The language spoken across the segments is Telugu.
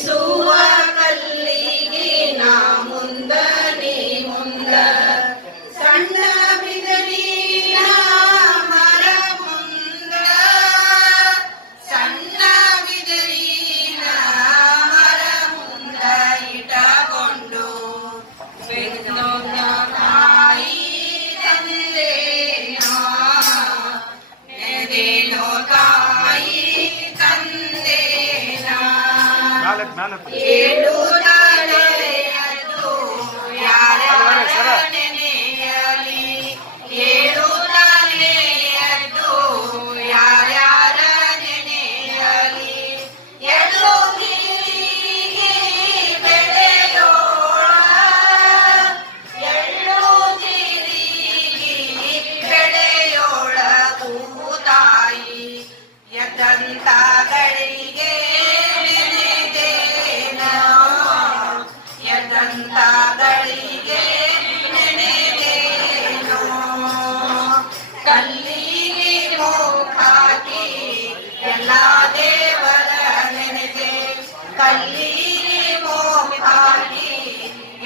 so ಮ್ಯಾನ್ ಹತ್ತಿ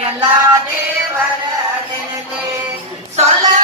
எல்லா தேவர சொல்ல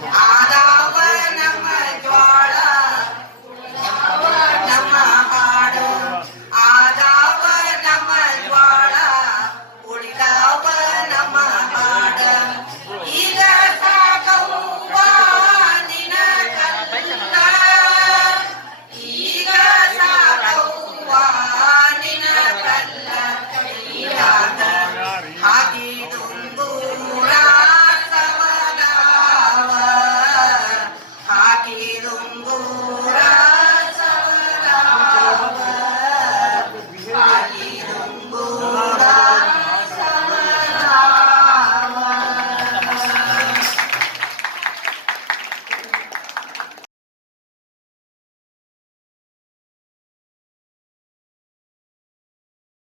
Yeah. Ah,